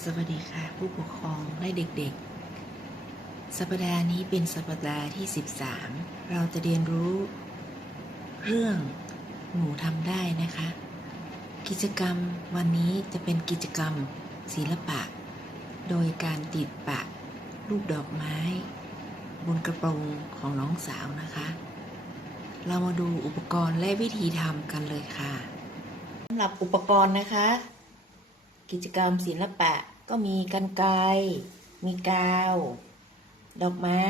สวัสดีค่ะ ผู้ปกครองและเด็กๆ สัปดาห์นี้เป็นสัปดาห์ที่ 13 เราจะเรียนรู้ เรื่องหนูทำได้นะคะ กิจกรรมวันนี้จะเป็นกิจกรรมศิลปะ โดยการติดปะรูปดอกไม้ บนกระโปรงของน้องสาวนะคะ เรามาดูอุปกรณ์และวิธีทำกันเลยค่ะสำหรับอุปกรณ์นะคะ กิจกรรมศิลปะก็มีกันไกรมีกาว ดอกไม้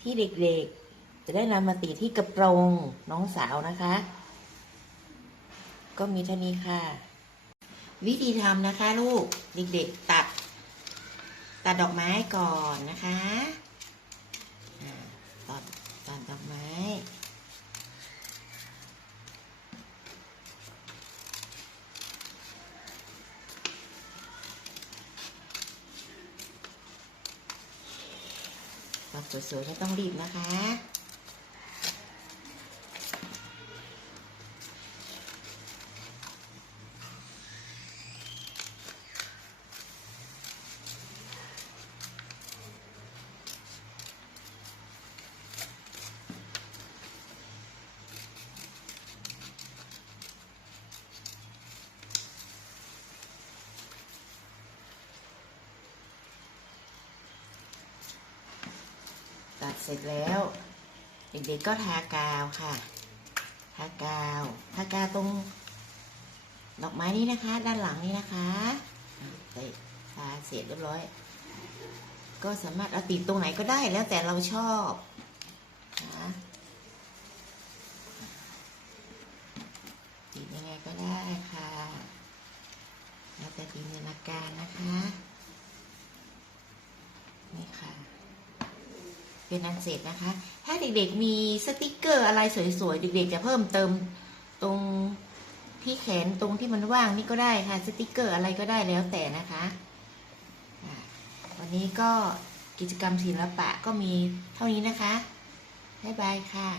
ที่เด็กๆ จะได้นำมาติดที่กระโปรงน้องสาวนะคะ ก็มีเท่านี้ค่ะ วิธีทำนะคะลูกเด็กๆตัด ตัดดอกไม้ก่อนนะคะอ่าตัดตัดดอกไม้ ความสวยๆไม่ต้องรีบนะคะ ตัดเสร็จแล้ว เด็กๆก็ทากาวค่ะ ทากาว ทากาวตรงดอกไม้นี้นะคะ ด้านหลังนี้นะคะทาเสร็จเรียบร้อย ก็สามารถเอาติดตรงไหนก็ได้แล้วแต่เราชอบนะติดยังไงก็ได้ค่ะ แล้วแต่จินตนาการนะคะ นี่ค่ะ เป็นอันเสร็จนะคะ ถ้าเด็กๆมีสติกเกอร์อะไรสวยๆ เด็กๆจะเพิ่มเติมตรงที่แขนตรงที่มันว่างนี่ก็ได้ค่ะ สติกเกอร์อะไรก็ได้แล้วแต่นะคะวันนี้ก็กิจกรรมศิลปะก็มีเท่านี้นะคะบ๊ายบายค่ะ